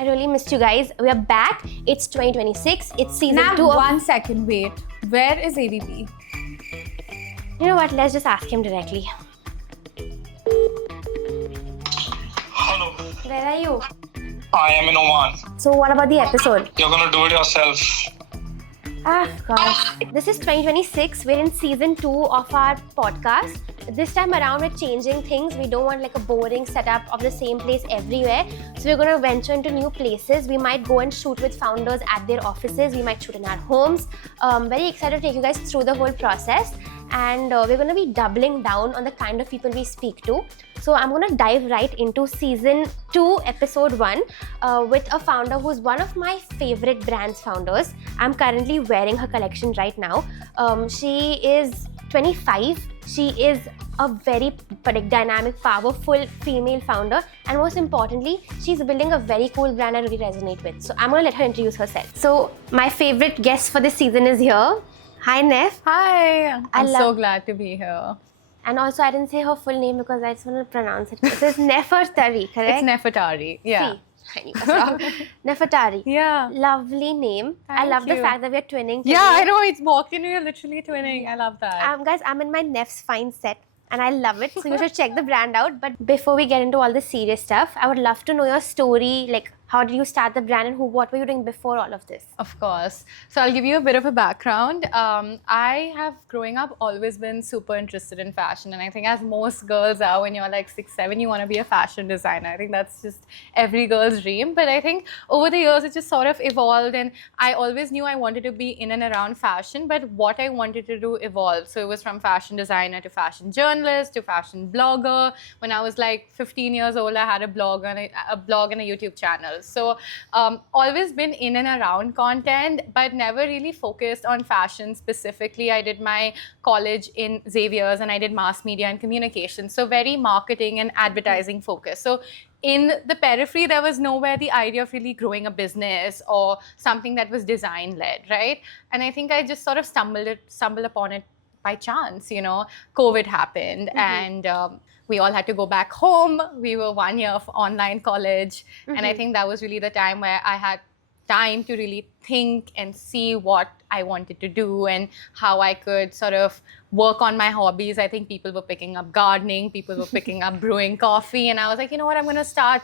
I really missed you guys. We are back. It's 2026. It's season Now, 2 of... 1 second, wait. Where is AVP? You know what? Let's just ask him directly. Hello, Where are you? I am in Oman. So what about the episode? You're gonna do it yourself. Ah, gosh. This is 2026. We're in season 2 of our podcast. This time around, we're changing things. We don't want like a boring setup of the same place everywhere. So we're going to venture into new places. We might go and shoot with founders at their offices. We might shoot in our homes. Very excited to take you guys through the whole process. And we're going to be doubling down on the kind of people we speak to. So I'm going to dive right into season 2, episode 1 with a founder who's one of my favorite brands founders. I'm currently wearing her collection right now. She is 25. She is a very dynamic, powerful female founder, and most importantly, she's building a very cool brand I really resonate with. So I'm going to let her introduce herself. So my favorite guest for this season is here. Hi, Nef. Hi. I'm so glad to be here. And also, I didn't say her full name because I just want to pronounce it. This is Nefertari, correct? It's Nefertari. Yeah. See, I knew it was wrong. Nefertari. Yeah. Lovely name. I Thank love the you. fact that we're twinning today. Yeah, I know. It's walking. You're literally twinning. I love that. Guys, I'm in my Nef's Fine set and I love it. So you should check the brand out. But before we get into all the serious stuff, I would love to know your story. Like, how did you start the brand and what were you doing before all of this? Of course. So I'll give you a bit of a background. I have, growing up, always been super interested in fashion. And I think as most girls are, when you're like 6, 7, you want to be a fashion designer. I think that's just every girl's dream. But I think over the years, it just sort of evolved. And I always knew I wanted to be in and around fashion. But what I wanted to do evolved. So it was from fashion designer to fashion journalist to fashion blogger. When I was like 15 years old, I had a blog and a YouTube channel. So always been in and around content, but never really focused on fashion specifically. I did my college in Xavier's and I did mass media and communication. So very marketing and advertising focused. So in the periphery, there was nowhere the idea of really growing a business or something that was design led, right? And I think I just sort of stumbled upon it by chance. You know, COVID happened and we all had to go back home. We were 1 year of online college. And I think that was really the time where I had time to really think and see what I wanted to do and how I could sort of work on my hobbies. I think people were picking up gardening, people were picking up brewing coffee. And I was like, you know what, I'm going to start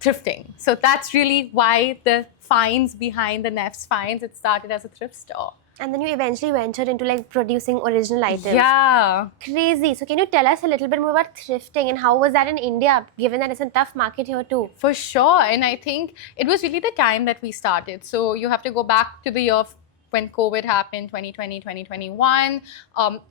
thrifting. So that's really why the finds behind the Nef's Finds, it started as a thrift store. And then you eventually ventured into like producing original items. Yeah. Crazy. So can you tell us a little bit more about thrifting and how was that in India, given that it's a tough market here too? For sure. And I think it was really the time that we started. So you have to go back to the year of when COVID happened, 2020, 2021,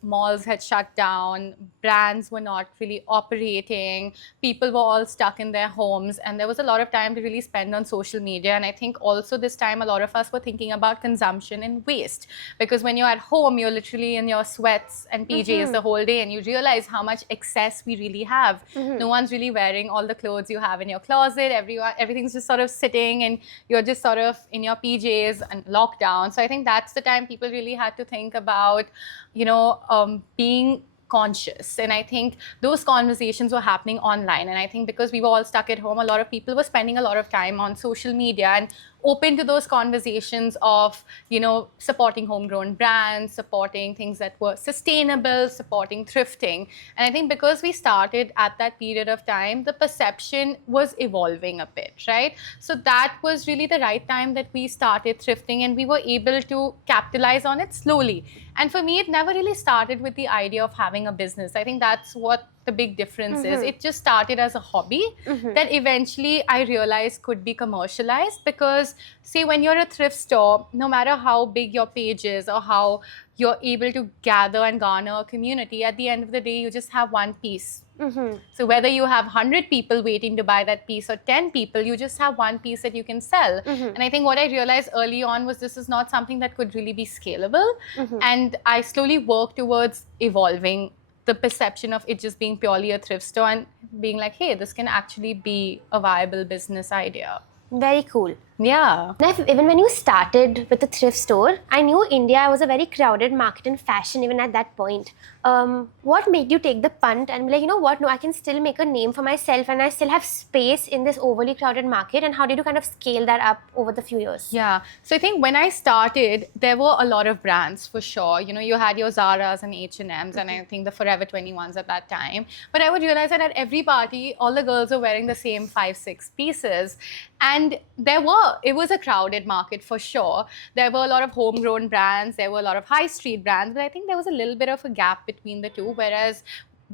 malls had shut down, brands were not really operating, people were all stuck in their homes, and there was a lot of time to really spend on social media. And I think also this time a lot of us were thinking about consumption and waste, because when you're at home, you're literally in your sweats and PJs the whole day, and you realize how much excess we really have. No one's really wearing all the clothes you have in your closet. Everything's just sort of sitting, and you're just sort of in your PJs and lockdown. So I think that's the time people really had to think about, you know, being conscious. And I think those conversations were happening online. And I think because we were all stuck at home, a lot of people were spending a lot of time on social media and open to those conversations of, you know, supporting homegrown brands, supporting things that were sustainable, supporting thrifting. And I think because we started at that period of time, the perception was evolving a bit, right? So that was really the right time that we started thrifting, and we were able to capitalize on it slowly. And for me, it never really started with the idea of having a business. I think that's what the big difference is. It just started as a hobby that eventually I realized could be commercialized, because say when you're a thrift store, no matter how big your page is or how you're able to gather and garner a community, at the end of the day, you just have one piece. So whether you have 100 people waiting to buy that piece or 10 people, you just have one piece that you can sell. And I think what I realized early on was this is not something that could really be scalable. And I slowly worked towards evolving the perception of it just being purely a thrift store and being like, hey, this can actually be a viable business idea. Very cool. Yeah. Now, even when you started with the thrift store, I knew India was a very crowded market in fashion even at that point. What made you take the punt and be like, you know what, no, I can still make a name for myself and I still have space in this overly crowded market? And how did you kind of scale that up over the few years? Yeah. So I think when I started, there were a lot of brands for sure. You know, you had your Zaras and H&Ms and I think the Forever 21s at that time. But I would realize that at every party, all the girls were wearing the same 5-6 pieces. And it was a crowded market for sure. There were a lot of homegrown brands, there were a lot of high street brands, but I think there was a little bit of a gap between the two, whereas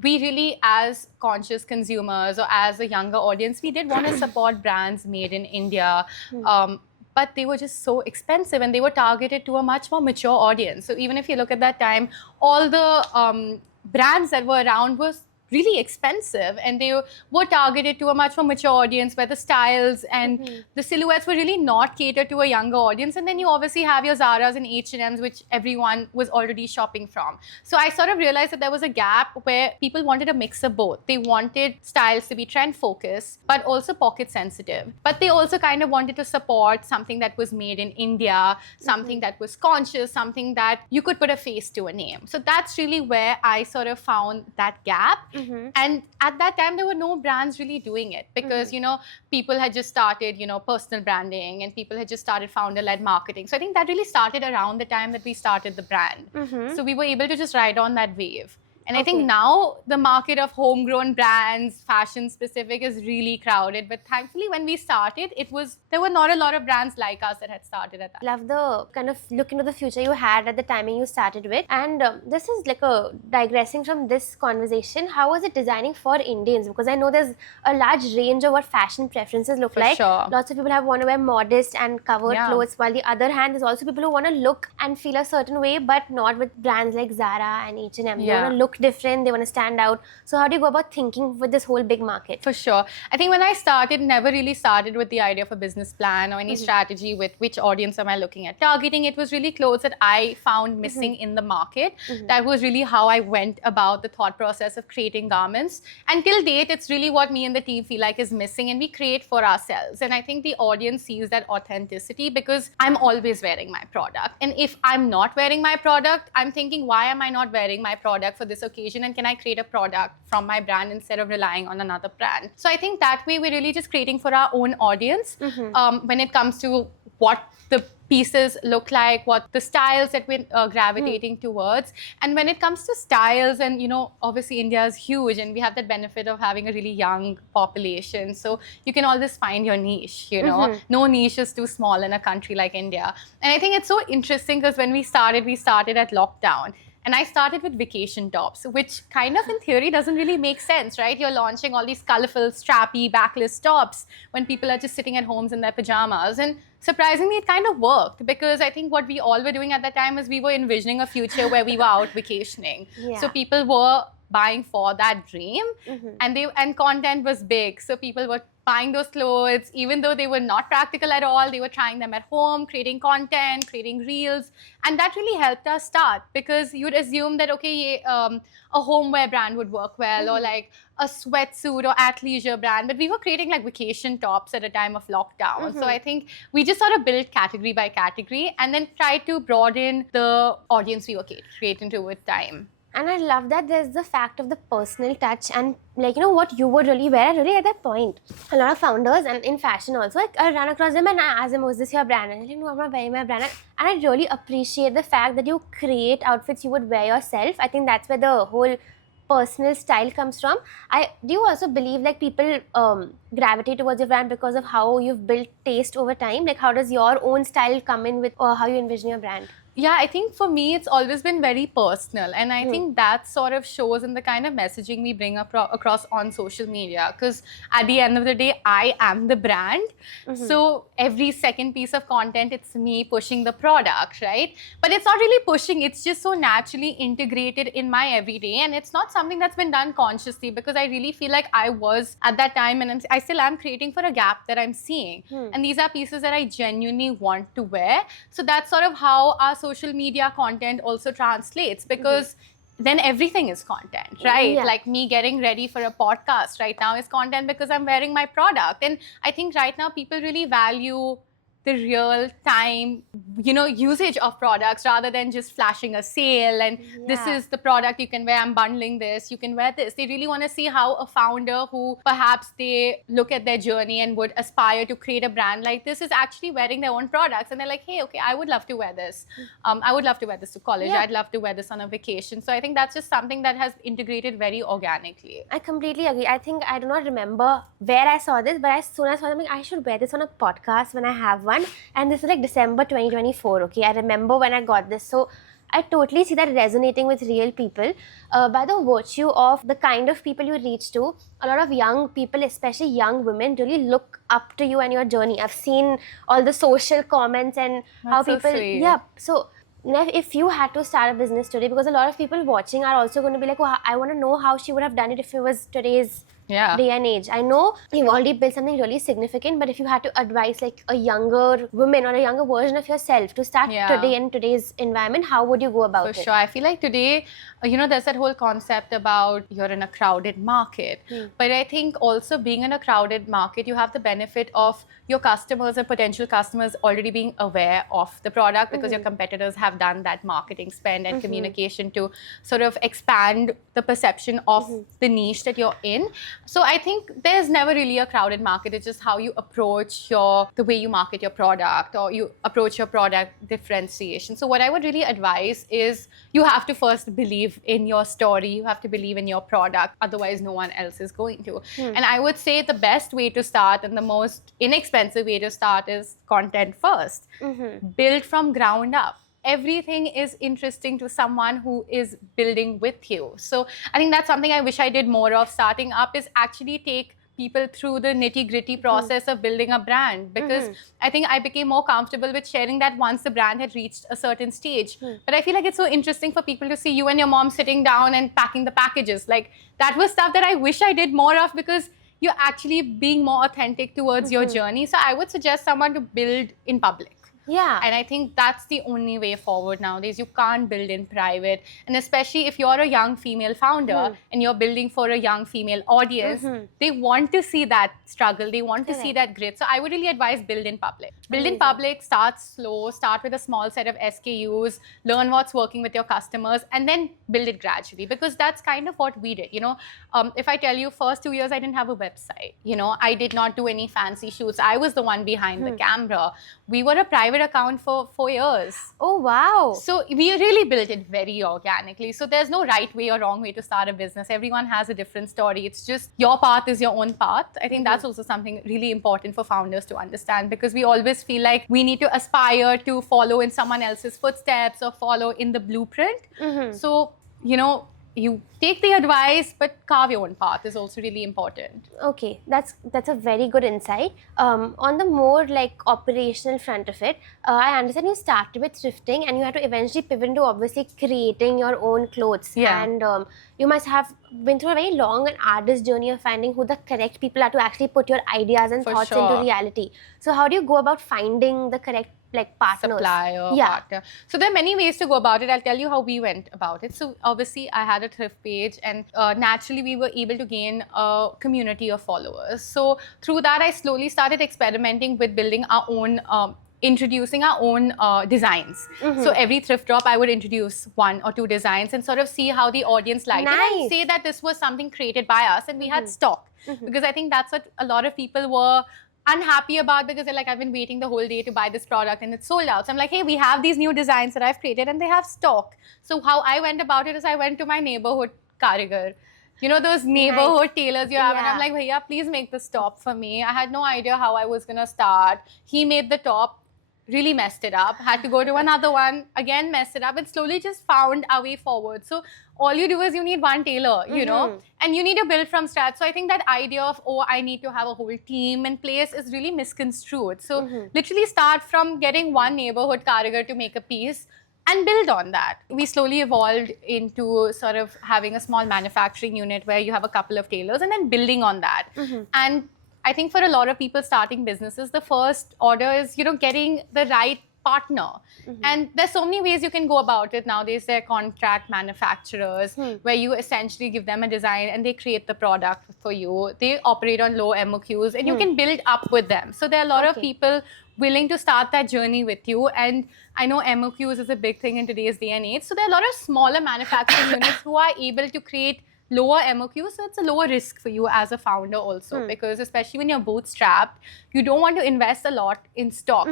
we really, as conscious consumers or as a younger audience, we did want to support brands made in India. But they were just so expensive and they were targeted to a much more mature audience. So even if you look at that time, all the brands that were around was really expensive and they were targeted to a much more mature audience where the styles and the silhouettes were really not catered to a younger audience. And then you obviously have your Zaras and H&Ms, which everyone was already shopping from. So I sort of realized that there was a gap where people wanted a mix of both. They wanted styles to be trend focused, but also pocket sensitive. But they also kind of wanted to support something that was made in India, something that was conscious, something that you could put a face to a name. So that's really where I sort of found that gap. And at that time, there were no brands really doing it because, you know, people had just started, you know, personal branding and people had just started founder-led marketing. So I think that really started around the time that we started the brand. So we were able to just ride on that wave. And I think now the market of homegrown brands, fashion specific, is really crowded. But thankfully, when we started, there were not a lot of brands like us that had started at that. Love the kind of look into the future you had at the timing you started with. And this is like digressing from this conversation. How was it designing for Indians? Because I know there's a large range of what fashion preferences look like. Sure. Lots of people want to wear modest and covered clothes, while the other hand, there's also people who want to look and feel a certain way, but not with brands like Zara and H&M. They want to look different, they want to stand out. So how do you go about thinking with this whole big market? For sure. I think when I started, never really started with the idea of a business plan or any strategy with which audience am I looking at targeting. It was really clothes that I found missing in the market. That was really how I went about the thought process of creating garments. And till date, it's really what me and the team feel like is missing, and we create for ourselves. And I think the audience sees that authenticity because I'm always wearing my product. And if I'm not wearing my product, I'm thinking, why am I not wearing my product for this occasion? And can I create a product from my brand instead of relying on another brand? So I think that way we're really just creating for our own audience when it comes to what the pieces look like, what the styles that we're gravitating towards. And when it comes to styles, and you know, obviously India is huge and we have that benefit of having a really young population. So you can always find your niche, you know. No niche is too small in a country like India. And I think it's so interesting because when we started at lockdown. And I started with vacation tops, which kind of in theory doesn't really make sense, right? You're launching all these colorful, strappy, backless tops when people are just sitting at homes in their pajamas. And surprisingly, it kind of worked because I think what we all were doing at that time is we were envisioning a future where we were out vacationing. So people were buying for that dream and content was big. So people were buying those clothes, even though they were not practical at all. They were trying them at home, creating content, creating reels. And that really helped us start because you'd assume that, okay, a homeware brand would work well or like a sweatsuit or athleisure brand. But we were creating like vacation tops at a time of lockdown. So I think we just sort of built category by category and then tried to broaden the audience we were creating to with time. And I love that there's the fact of the personal touch and like, you know, what you would really wear. Really at that point, a lot of founders and in fashion also, like, I ran across them and I asked them, was this your brand? And they're like, no, I'm not wearing my brand. And I really appreciate the fact that you create outfits you would wear yourself. I think that's where the whole personal style comes from. Do you also believe like people gravitate towards your brand because of how you've built taste over time? Like how does your own style come in with or how you envision your brand? Yeah, I think for me, it's always been very personal. And I think that sort of shows in the kind of messaging we bring across on social media. Because at the end of the day, I am the brand. So every second piece of content, it's me pushing the product, right? But it's not really pushing. It's just so naturally integrated in my everyday. And it's not something that's been done consciously because I really feel like I was at that time and I still am creating for a gap that I'm seeing. And these are pieces that I genuinely want to wear. So that's sort of how our social media content also translates because then everything is content, right? Like me getting ready for a podcast right now is content because I'm wearing my product. And I think right now people really value the real time, usage of products rather than just flashing a sale and this Yeah. is the product you can wear, I'm bundling this, you can wear this. They really want to see how a founder who perhaps they look at their journey and would aspire to create a brand like this is actually wearing their own products. And they're like, hey, okay, I would love to wear this. I would love to wear this to college. Yeah. I'd love to wear this on a vacation. So I think that's just something that has integrated very organically. I completely agree. I think I do not remember where I saw this, but as soon as I saw it, I'm like, I should wear this on a podcast when I have one. And this is like December 2024, okay? I remember when I got this. So I totally see that resonating with real people by the virtue of the kind of people you reach to. A lot of young people, especially young women, really look up to you and your journey. I've seen all the social comments and how That's so people, sweet. yeah. So if you had to start a business today, because a lot of people watching are also going to be like, well, I want to know how she would have done it if it was today's Yeah. day and age. I know you've already built something really significant, but if you had to advise like a younger woman or a younger version of yourself to start Yeah. today in today's environment, how would you go about For it? sure. I feel like today, there's that whole concept about you're in a crowded market. But I think also being in a crowded market, you have the benefit of your customers and potential customers already being aware of the product because your competitors have done that marketing spend and communication to sort of expand the perception of the niche that you're in. So I think there's never really a crowded market. It's just how you approach the way you market your product or you approach your product differentiation. So what I would really advise is you have to first believe in your story. You have to believe in your product. Otherwise, no one else is going to. And I would say the best way to start and the most inexpensive way to start is content first. Build from ground up. Everything is interesting to someone who is building with you. So I think that's something I wish I did more of starting up is actually take people through the nitty-gritty process of building a brand because I think I became more comfortable with sharing that once the brand had reached a certain stage. But I feel like it's so interesting for people to see you and your mom sitting down and packing the packages. Like that was stuff that I wish I did more of because you're actually being more authentic towards your journey. So I would suggest someone to build in public. Yeah. And I think that's the only way forward nowadays. You can't build in private. And especially if you're a young female founder and you're building for a young female audience, they want to see that struggle. They want to see that grit. So I would really advise build in public. Build in public, start slow, start with a small set of SKUs, learn what's working with your customers, and then build it gradually because that's kind of what we did. If I tell you first 2 years, I didn't have a website. I did not do any fancy shoots. I was the one behind the camera. We were a private account for 4 years. Oh, wow. So we really built it very organically. So there's no right way or wrong way to start a business. Everyone has a different story. It's just your path is your own path. I think that's also something really important for founders to understand because we always feel like we need to aspire to follow in someone else's footsteps or follow in the blueprint. So, you take the advice, but carve your own path is also really important. Okay, that's a very good insight. On the more like operational front of it, I understand you started with thrifting and you had to eventually pivot into obviously creating your own clothes. Yeah. And you must have been through a very long and arduous journey of finding who the correct people are to actually put your ideas and For thoughts sure. into reality. So how do you go about finding the correct partners? Supplier, Yeah. partner. So there are many ways to go about it. I'll tell you how we went about it. So obviously I had a thrift page and naturally we were able to gain a community of followers. So through that, I slowly started experimenting with building our own introducing our own designs. So every thrift drop, I would introduce 1 or 2 designs and sort of see how the audience liked it and Nice. say that this was something created by us and we had stock. Because I think that's what a lot of people were unhappy about because they're like, I've been waiting the whole day to buy this product and it's sold out. So I'm like, hey, we have these new designs that I've created and they have stock. So how I went about it is I went to my neighborhood karigar. Those neighborhood tailors you have, and I'm like, Bhaiya, please make this top for me. I had no idea how I was gonna start. He made the top, really messed it up, had to go to another one, again messed it up, and slowly just found our way forward. So all you do is you need one tailor, and you need to build from scratch. So I think that idea of, I need to have a whole team in place is really misconstrued. So literally start from getting one neighborhood karigar to make a piece and build on that. We slowly evolved into sort of having a small manufacturing unit where you have a couple of tailors and then building on that. And I think for a lot of people starting businesses, the first order is, getting the right partner. And there's so many ways you can go about it nowadays. There are contract manufacturers where you essentially give them a design and they create the product for you. They operate on low MOQs and you can build up with them. So there are a lot of people willing to start that journey with you. And I know MOQs is a big thing in today's day and age. So there are a lot of smaller manufacturing units who are able to create lower MOQs. So it's a lower risk for you as a founder also, because especially when you're bootstrapped, you don't want to invest a lot in stock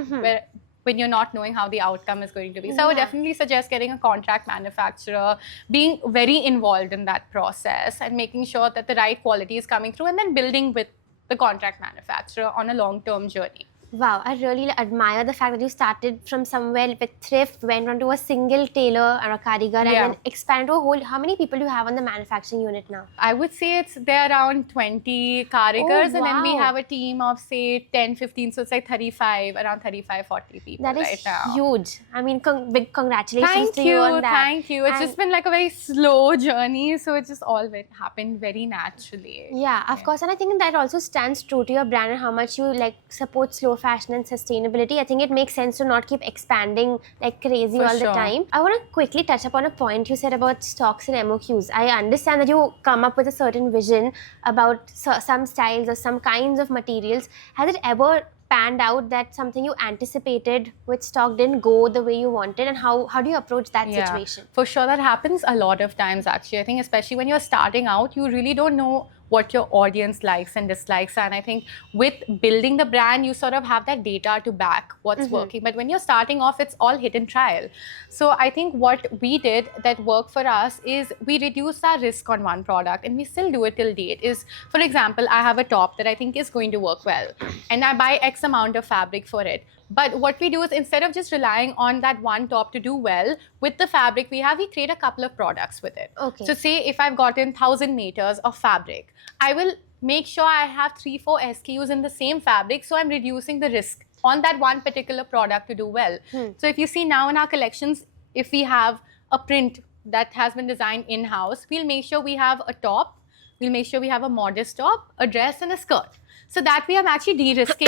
when you're not knowing how the outcome is going to be. So I would definitely suggest getting a contract manufacturer, being very involved in that process and making sure that the right quality is coming through, and then building with the contract manufacturer on a long-term journey. Wow, I really admire the fact that you started from somewhere with thrift, went on to a single tailor or a karigar, and then expanded to a whole. How many people do you have on the manufacturing unit now? I would say there around 20 karigars, and then we have a team of say 10, 15, so it's like 35, around 35, 40 people That is right now. huge. I mean, big congratulations to you on that. Thank you. It's just been like a very slow journey, so it just all happened very naturally. Yeah, of course. And I think that also stands true to your brand and how much you like support slow fashion and sustainability. I think it makes sense to not keep expanding like crazy all the time. I want to quickly touch upon a point you said about stocks and MOQs. I understand that you come up with a certain vision about some styles or some kinds of materials. Has it ever panned out that something you anticipated with stock didn't go the way you wanted, and how do you approach that situation? For sure, that happens a lot of times actually. I think especially when you're starting out, you really don't know what your audience likes and dislikes, and I think with building the brand you sort of have that data to back what's working. But when you're starting off, it's all hit and trial. So I think what we did that worked for us is we reduced our risk on one product, and we still do it till date. Is, for example, I have a top that I think is going to work well, and I buy X amount of fabric for it. But what we do is, instead of just relying on that one top to do well, with the fabric we create a couple of products with it. Okay. So say if I've gotten 1,000 meters of fabric, I will make sure I have 3-4 SKUs in the same fabric, so I'm reducing the risk on that one particular product to do well. So if you see now in our collections, if we have a print that has been designed in-house, we'll make sure we have a top, we'll make sure we have a modest top, a dress and a skirt. So that way I'm actually de-risking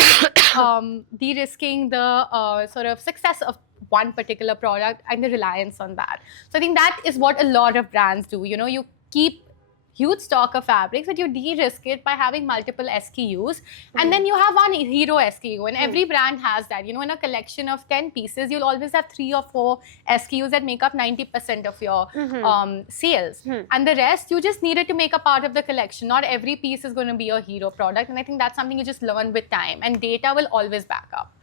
the sort of success of one particular product and the reliance on that. So I think that is what a lot of brands do. You know, you keep huge stock of fabrics, but you de-risk it by having multiple SKUs, and then you have one hero SKU, and every brand has that. You know, in a collection of 10 pieces, you'll always have 3 or 4 SKUs that make up 90% of your sales, and the rest you just needed to make a part of the collection. Not every piece is going to be a hero product, and I think that's something you just learn with time, and data will always back up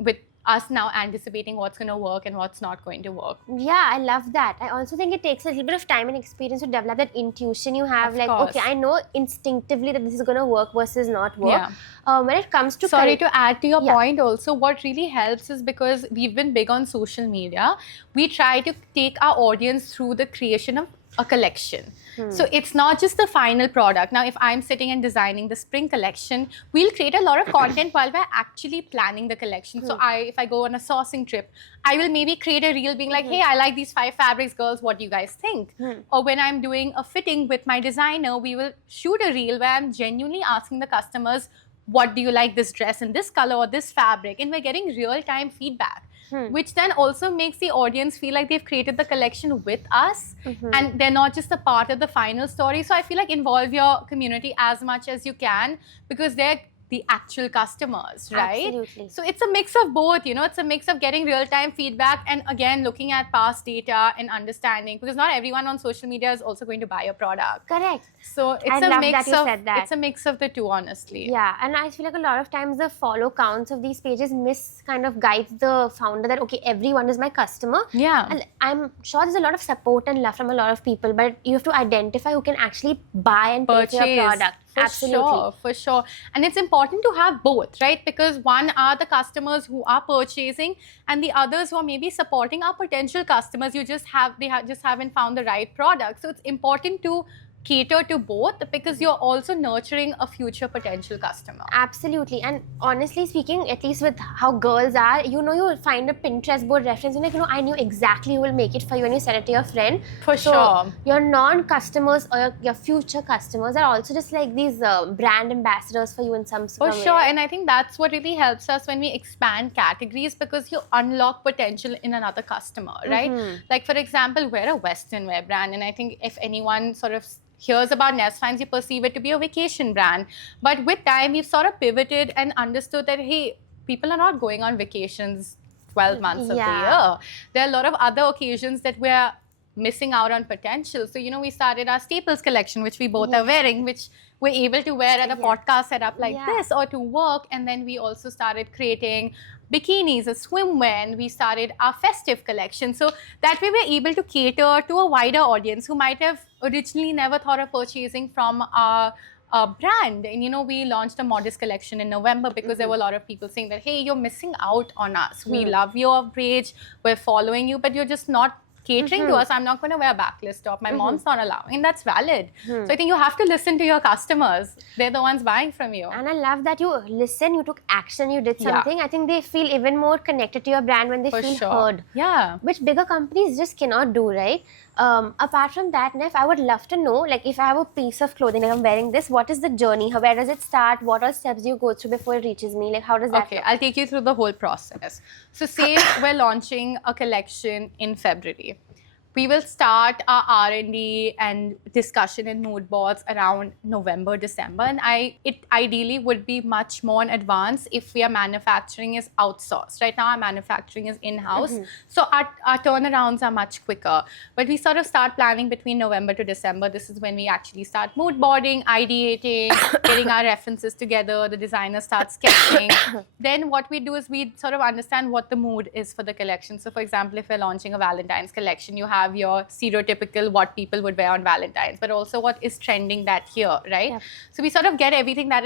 with us now anticipating what's going to work and what's not going to work. Yeah, I love that. I also think it takes a little bit of time and experience to develop that intuition you have. Okay, I know instinctively that this is going to work versus not work. When it comes to... Sorry, to add to your point also, what really helps is, because we've been big on social media, we try to take our audience through the creation of a collection. So it's not just the final product. Now, if I'm sitting and designing the spring collection, we'll create a lot of content while we're actually planning the collection. So if I go on a sourcing trip, I will maybe create a reel being like, hey, I like these 5 fabrics, girls, what do you guys think? Or when I'm doing a fitting with my designer, we will shoot a reel where I'm genuinely asking the customers, what do you like, this dress in this color or this fabric? And we're getting real-time feedback, which then also makes the audience feel like they've created the collection with us, and they're not just a part of the final story. So I feel like involve your community as much as you can, because they're the actual customers, right? Absolutely. So it's a mix of both, you know, it's a mix of getting real-time feedback and again looking at past data and understanding, because not everyone on social media is also going to buy a product. Correct. So it's a mix of the two, honestly. Yeah, and I feel like a lot of times the follow counts of these pages kind of guides the founder that, okay, everyone is my customer. Yeah. And I'm sure there's a lot of support and love from a lot of people, but you have to identify who can actually buy and pay for your product. For sure. And it's important to have both, right? Because one are the customers who are purchasing, and the others who are maybe supporting our potential customers. They just haven't found the right product. So it's important to cater to both, because you're also nurturing a future potential customer. Absolutely. And honestly speaking, at least with how girls are, you know, you find a Pinterest board reference and like, you know, I knew exactly who will make it for you, and you send it to your friend. For sure. Your non-customers or your future customers are also just like these brand ambassadors for you in some For sure. And I think that's what really helps us when we expand categories, because you unlock potential in another customer, right? Like, for example, we're a Western wear brand, and I think if anyone sort of hears about Nest Finds, you perceive it to be a vacation brand. But with time, we've sort of pivoted and understood that, hey, people are not going on vacations 12 months of the Yeah. year. There are a lot of other occasions that we're missing out on potential. So, we started our staples collection, which we both are wearing, which we're able to wear at a podcast setup like this or to work. And then we also started creating bikinis, a swimwear, and we started our festive collection. So that way we're able to cater to a wider audience who might have originally never thought of purchasing from our brand. And we launched a modest collection in November because there were a lot of people saying that, hey, you're missing out on us. We love your page, we're following you, but you're just not catering to us. I'm not going to wear a backless top. My mom's not allowing, and that's valid. So I think you have to listen to your customers. They're the ones buying from you. And I love that you listen, you took action, you did something. I think they feel even more connected to your brand when they feel heard. Yeah. Which bigger companies just cannot do, right? Apart from that, Nef, I would love to know, like, if I have a piece of clothing, like I'm wearing this, what is the journey? Where does it start? What are steps do you go through before it reaches me? Like, how does that Okay, look? I'll take you through the whole process. So say we're launching a collection in February. We will start our R&D and discussion in mood boards around November, December. And it ideally would be much more in advance if our manufacturing is outsourced. Right now, our manufacturing is in-house. So our turnarounds are much quicker. But we sort of start planning between November to December. This is when we actually start mood boarding, ideating, getting our references together. The designer starts sketching. Then what we do is we sort of understand what the mood is for the collection. So for example, if we're launching a Valentine's collection, you have your stereotypical what people would wear on Valentine's, but also what is trending that year, right? Yeah. So we sort of get everything that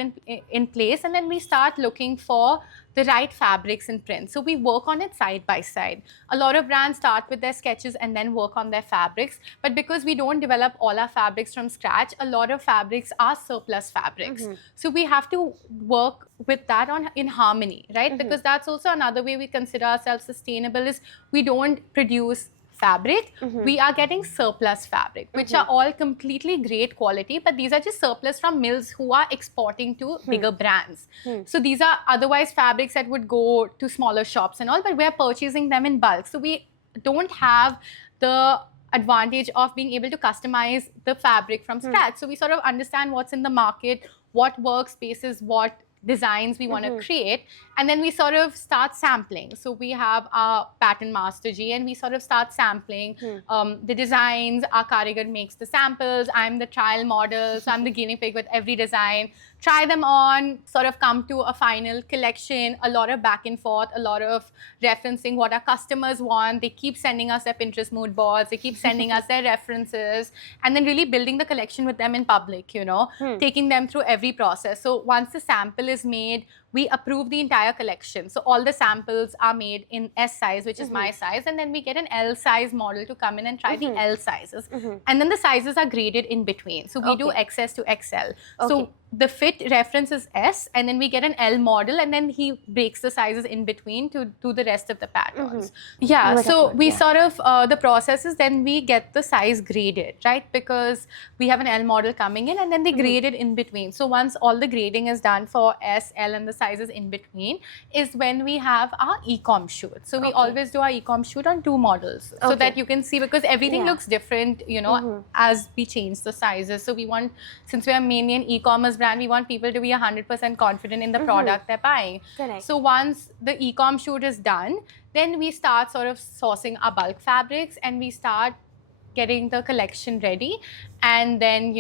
in place, and then we start looking for the right fabrics and prints. So we work on it side by side. A lot of brands start with their sketches and then work on their fabrics, but because we don't develop all our fabrics from scratch, a lot of fabrics are surplus fabrics. So we have to work with that in harmony, right? Because that's also another way we consider ourselves sustainable is we don't produce fabric, we are getting surplus fabric, which are all completely great quality, but these are just surplus from mills who are exporting to bigger brands. So these are otherwise fabrics that would go to smaller shops and all, but we're purchasing them in bulk. So we don't have the advantage of being able to customize the fabric from scratch. So we sort of understand what's in the market, what workspaces, what designs we want to create, and then we sort of start sampling. So we have our pattern master G, and we sort of start sampling the designs. Our Karigar makes the samples. I'm the trial model, so I'm the guinea pig with every design. Try them on, sort of come to a final collection, a lot of back and forth, a lot of referencing what our customers want. They keep sending us their Pinterest mood boards, they keep sending us their references, and then really building the collection with them in public, taking them through every process. So once the sample is made, we approve the entire collection. So all the samples are made in S size, which is my size, and then we get an L size model to come in and try the L sizes. And then the sizes are graded in between. So we do XS to XL. So the fit reference is S, and then we get an L model, and then he breaks the sizes in between to do the rest of the patterns. Yeah, so we sort of, the process is then we get the size graded, right? Because we have an L model coming in, and then they grade it in between. So once all the grading is done for S, L, and the sizes in between is when we have our e-com shoot. So we always do our e-com shoot on 2 models so that you can see, because everything looks different, as we change the sizes. So we want, since we are mainly an e-commerce brand, we want people to be 100% confident in the product they're buying. Correct. So once the e-com shoot is done, then we start sort of sourcing our bulk fabrics, and we start getting the collection ready. And then,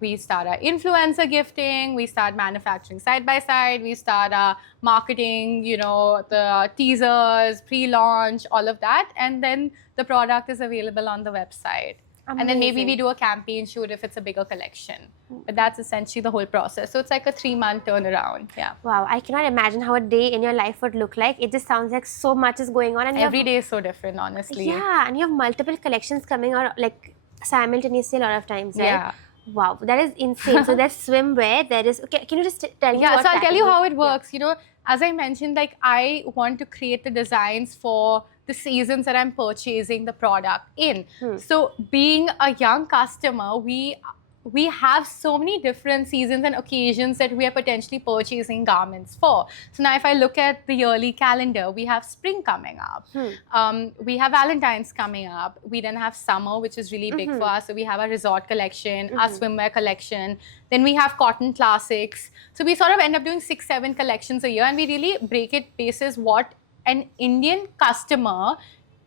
we start our influencer gifting, we start manufacturing side by side, we start our marketing, the teasers, pre-launch, all of that. And then the product is available on the website. And then maybe we do a campaign shoot if it's a bigger collection. But that's essentially the whole process. So it's like a 3-month turnaround. Yeah. Wow, I cannot imagine how a day in your life would look like. It just sounds like so much is going on. And Every day is so different, honestly. Yeah, and you have multiple collections coming out like simultaneously a lot of times, right? Yeah. Wow, that is insane. So there's swimwear, there is, okay, can you just tell me Yeah, what so I'll tell you pattern how it works. As I mentioned, like I want to create the designs for the seasons that I'm purchasing the product in. So being a young customer, we we have so many different seasons and occasions that we are potentially purchasing garments for. So now if I look at the yearly calendar, we have spring coming up. We have Valentine's coming up. We then have summer, which is really big for us. So we have our resort collection, our swimwear collection. Then we have cotton classics. So we sort of end up doing 6-7 collections a year, and we really break it basis what an Indian customer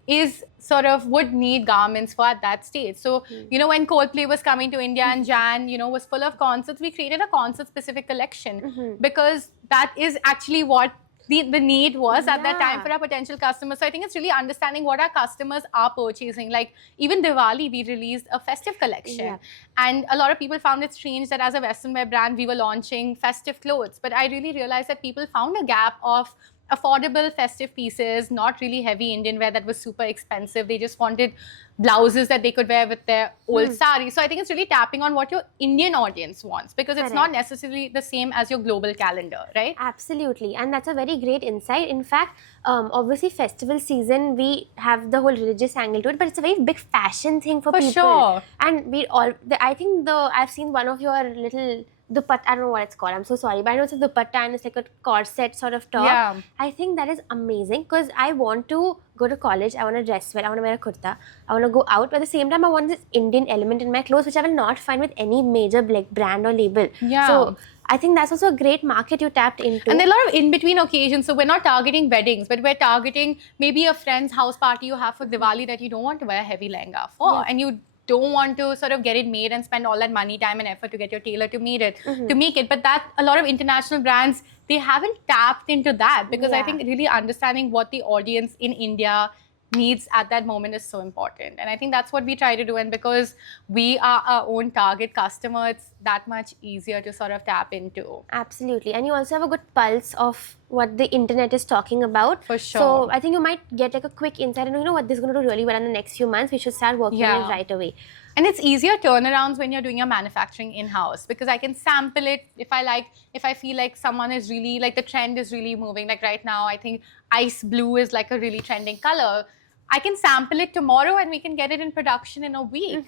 is sort of would need garments for at that stage. So, you know, when Coldplay was coming to India and Jan, you know, was full of concerts, we created a concert specific collection because that is actually what the need was at that time for our potential customers. So I think it's really understanding what our customers are purchasing. Like even Diwali, we released a festive collection. And a lot of people found it strange that as a Western wear brand, we were launching festive clothes. But I really realized that people found a gap of affordable festive pieces, not really heavy Indian wear that was super expensive. They just wanted blouses that they could wear with their old sari. So I think it's really tapping on what your Indian audience wants, because it's not necessarily the same as your global calendar, right? Absolutely, and that's a very great insight. In fact, obviously festival season, we have the whole religious angle to it, but it's a very big fashion thing for people. Sure. And we all, I think I've seen one of your little dupatta, I don't know what it's called, I'm so sorry, but I know it's a dupatta and it's like a corset sort of top. Yeah. I think that is amazing because I want to go to college, I want to dress well, I want to wear a kurta, I want to go out, but at the same time I want this Indian element in my clothes, which I will not find with any major like brand or label. Yeah. So I think that's also a great market you tapped into. And there are a lot of in-between occasions. So we're not targeting weddings, but we're targeting maybe a friend's house party you have for Diwali that you don't want to wear a heavy lehenga for. And you don't want to sort of get it made and spend all that money, time and effort to get your tailor to make it. But that a lot of international brands, they haven't tapped into that, because I think really understanding what the audience in India needs at that moment is so important. And I think that's what we try to do. And because we are our own target customer, it's that much easier to sort of tap into. Absolutely. And you also have a good pulse of what the internet is talking about. For sure. So I think you might get like a quick insight and you know what, this is going to do really well in the next few months. We should start working on it right away. And it's easier turnarounds when you're doing your manufacturing in-house, because I can sample it if I feel like someone is really, like the trend is really moving. Like right now, I think ice blue is like a really trending color. I can sample it tomorrow and we can get it in production in a week.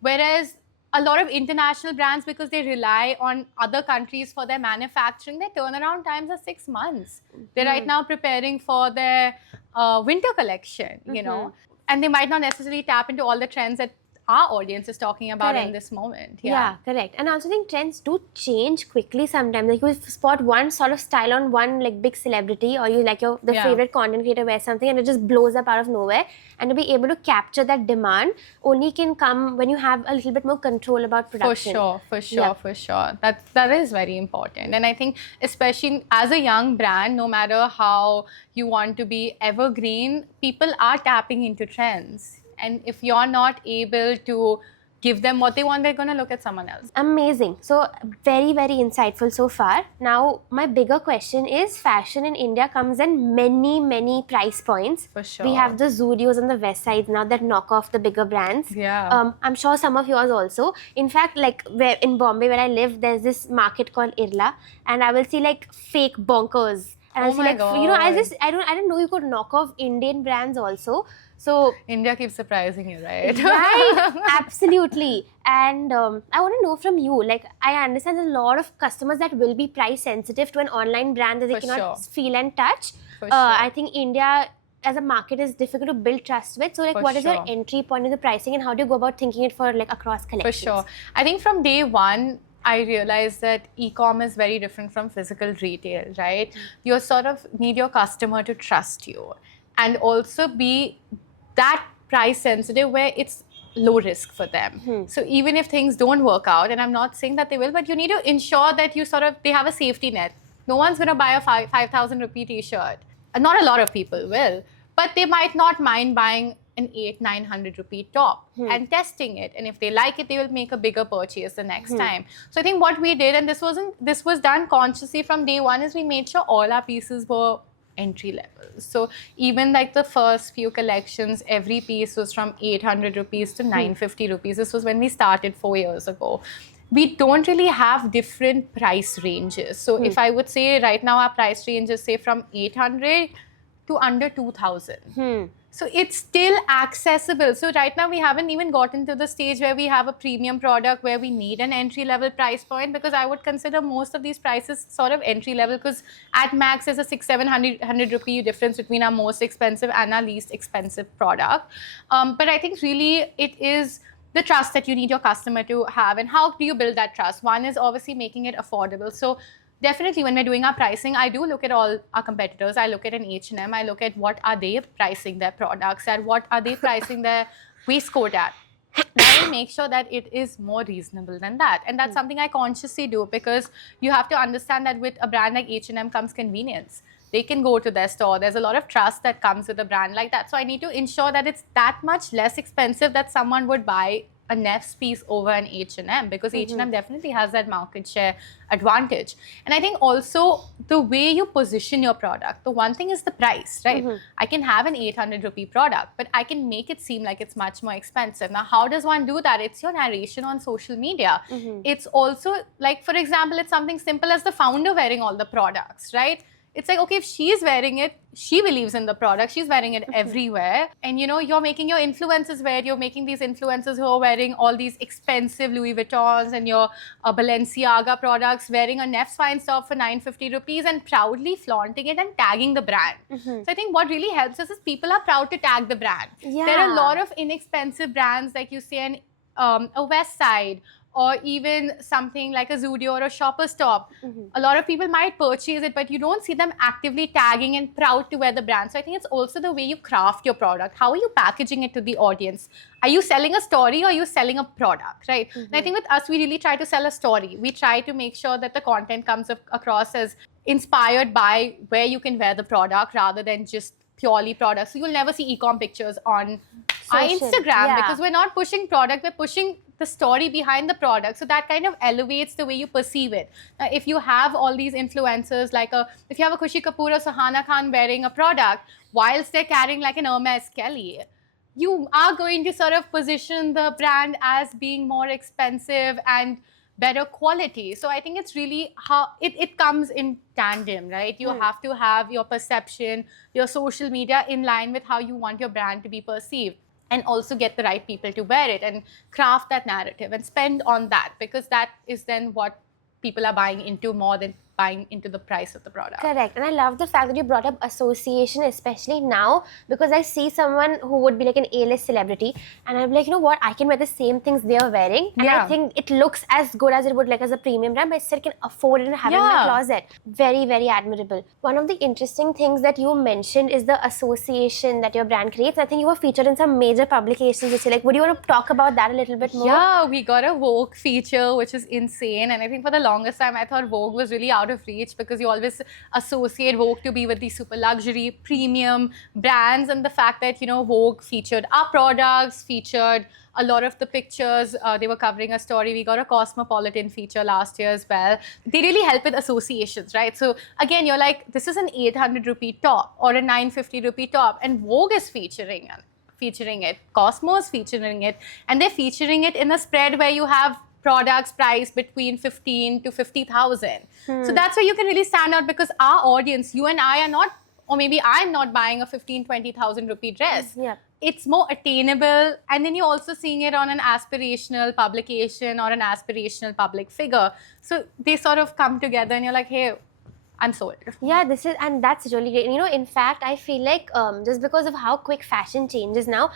Whereas a lot of international brands, because they rely on other countries for their manufacturing, their turnaround times are 6 months. They're right now preparing for their winter collection, you know, and they might not necessarily tap into all the trends that our audience is talking about in this moment. Yeah, correct. And I also think trends do change quickly sometimes. Like you spot one sort of style on one like big celebrity, or you like the favorite content creator wears something and it just blows up out of nowhere. And to be able to capture that demand only can come when you have a little bit more control about production. For sure. That is very important. And I think especially as a young brand, no matter how you want to be evergreen, people are tapping into trends. And if you're not able to give them what they want, they're going to look at someone else. Amazing. So very, very insightful so far. Now, my bigger question is, fashion in India comes in many, many price points. For sure. We have the Zudios and the West Sides now that knock off the bigger brands. Yeah. I'm sure some of yours also. In fact, like in Bombay where I live, there's this market called Irla, and I will see like fake bonkers. And I'll see like, you know, I didn't know you could knock off Indian brands also. So India keeps surprising you, right? Right, absolutely. And I want to know from you, like I understand there's a lot of customers that will be price sensitive to an online brand that they cannot feel and touch. I think India as a market is difficult to build trust with. So like what is your entry point in the pricing and how do you go about thinking it for like across collections? For sure. I think from day one, I realized that e-com is very different from physical retail, right? You sort of need your customer to trust you and also be that price sensitive where it's low risk for them. So even if things don't work out, and I'm not saying that they will, but you need to ensure that they have a safety net. No one's going to buy a 5,000 rupee t-shirt. Not a lot of people will, but they might not mind buying an 800-900 rupee top and testing it. And if they like it, they will make a bigger purchase the next time. So I think what we did, and this was done consciously from day one, is we made sure all our pieces were entry level. So even like the first few collections, every piece was from 800 rupees to 950 rupees. This was when we started 4 years ago. We don't really have different price ranges. So if I would say right now our price range is say from 800 to under 2,000. So it's still accessible. So right now we haven't even gotten to the stage where we have a premium product where we need an entry level price point, because I would consider most of these prices sort of entry level, because at max there's a 600-700 rupee difference between our most expensive and our least expensive product. But I think really it is the trust that you need your customer to have. And how do you build that trust? One is obviously making it affordable. So definitely when we're doing our pricing, I do look at all our competitors. I look at an H&M. I look at what are they pricing their products at, what are they pricing their waistcoat at. And I will make sure that it is more reasonable than that. And that's something I consciously do, because you have to understand that with a brand like H&M comes convenience. They can go to their store. There's a lot of trust that comes with a brand like that. So I need to ensure that it's that much less expensive that someone would buy a Neff's piece over an H&M, because H&M definitely has that market share advantage. And I think also the way you position your product, the one thing is the price, right? I can have an 800 rupee product, but I can make it seem like it's much more expensive. Now, how does one do that? It's your narration on social media. It's also like, for example, it's something simple as the founder wearing all the products, right? It's like, okay, if she's wearing it, she believes in the product, she's wearing it everywhere. And you know, you're making your influencers wear, you're making these influencers who are wearing all these expensive Louis Vuittons and your Balenciaga products, wearing a Neff's Fine Stop for 950 rupees and proudly flaunting it and tagging the brand. So I think what really helps us is people are proud to tag the brand. There are a lot of inexpensive brands, like you say, a West Side, or even something like a Zudio or a Shoppers Stop. A lot of people might purchase it, but you don't see them actively tagging and proud to wear the brand. So I think it's also the way you craft your product. How are you packaging it to the audience? Are you selling a story or are you selling a product, right? And I think with us, we really try to sell a story. We try to make sure that the content comes across as inspired by where you can wear the product rather than just purely products. So you'll never see e-com pictures on our Instagram because we're not pushing product, we're pushing the story behind the product. So that kind of elevates the way you perceive it. Now, if you have all these influencers, like if you have a Khushi Kapoor or Sahana Khan wearing a product whilst they're carrying like an Hermes Kelly, you are going to sort of position the brand as being more expensive and better quality. So I think it's really how it comes in tandem, right? You have to have your perception, your social media in line with how you want your brand to be perceived, and also get the right people to wear it and craft that narrative and spend on that, because that is then what people are buying into more than buying into the price of the product. Correct. And I love the fact that you brought up association, especially now, because I see someone who would be like an A-list celebrity and I'm like, you know what, I can wear the same things they're wearing and I think it looks as good as it would like as a premium brand, but I still can afford it and have it in my closet. Very, very admirable. One of the interesting things that you mentioned is the association that your brand creates. I think you were featured in some major publications this year. Like, would you want to talk about that a little bit more? Yeah, we got a Vogue feature, which is insane. And I think for the longest time, I thought Vogue was really out of reach, because you always associate Vogue to be with these super luxury, premium brands. And the fact that, you know, Vogue featured our products, featured a lot of the pictures. They were covering a story. We got a Cosmopolitan feature last year as well. They really help with associations, right? So again, you're like, this is an 800 rupee top or a 950 rupee top, and Vogue is featuring it. Cosmo is featuring it. And they're featuring it in a spread where you have products priced between 15 to 50,000. So that's where you can really stand out, because our audience, you and I are not, or maybe I'm not buying a 15,000-20,000 rupee dress. It's more attainable. And then you're also seeing it on an aspirational publication or an aspirational public figure. So they sort of come together and you're like, hey, I'm sold. Yeah, and that's really great. You know, in fact, I feel like just because of how quick fashion changes now,